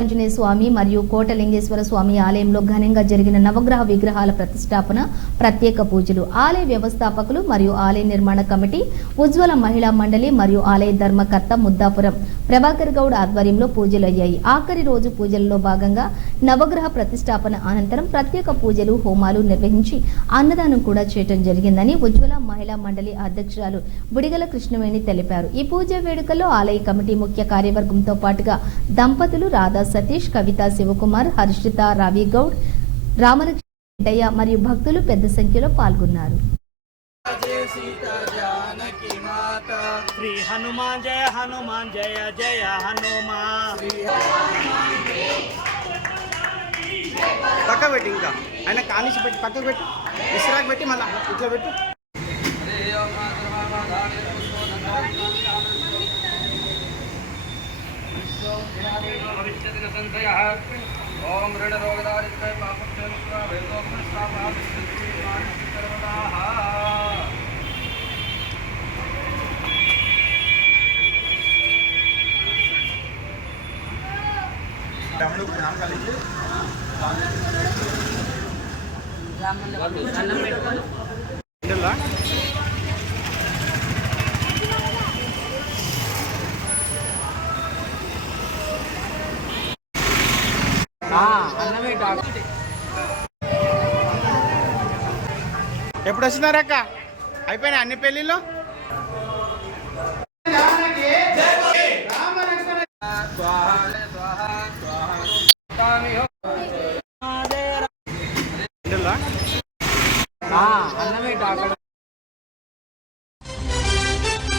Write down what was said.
వీరాంజనేయ స్వామి మరియు కోటలింగేశ్వర స్వామి ఆలయంలో ఘనంగా జరిగిన నవగ్రహ విగ్రహాల ప్రతిష్టాపన ప్రత్యేక పూజలు ఆలయ వ్యవస్థాపకులు మరియు ఆలయ నిర్మాణ కమిటీ ఉజ్వల మహిళా మండలి మరియు ఆలయ ధర్మకర్త ముద్దాపురం ప్రభాకర్ గౌడ్ ఆధ్వర్యంలో పూజలు అయ్యాయి. ఆఖరి రోజు పూజలలో భాగంగా నవగ్రహ ప్రతిష్టాపన అనంతరం ప్రత్యేక పూజలు హోమాలు నిర్వహించి అన్నదానం కూడా చేయటం జరిగిందని ఉజ్వల మహిళా మండలి అధ్యక్షురాలు బుడిగల కృష్ణవేణి తెలిపారు. ఈ పూజ వేడుకల్లో ఆలయ కమిటీ ముఖ్య కార్యవర్గంతో పాటుగా దంపతులు రాధా సతీష్ కవిత శివకుమార్ హర్షిత రవి గౌడ్ రామలక్ష్మి దయ్య మరియు భక్తులు పెద్ద సంఖ్యలో పాల్గొన్నారు. శ్రీ హనుమాన్ జయ హనుమాన్ జయ జయ హనుమాన్ పక్క పెట్టి ఇంకా. ఆయన కానిసి పెట్టి పక్కకు పెట్టి. విసిరాకు పెట్టి మళ్ళీ ఇట్లా పెట్టు. ఓం ऋण रोगदारिद्र्य पापक्षेत्र वेदोपनिष्ठापादिष्टिर्वाणिष्टिर्वदाः ఇందులో ఎప్పుడు వస్తున్నారక్క అయిపోయినాయి అన్ని పెళ్ళిళ్ళు? అన్నమే కాకుండా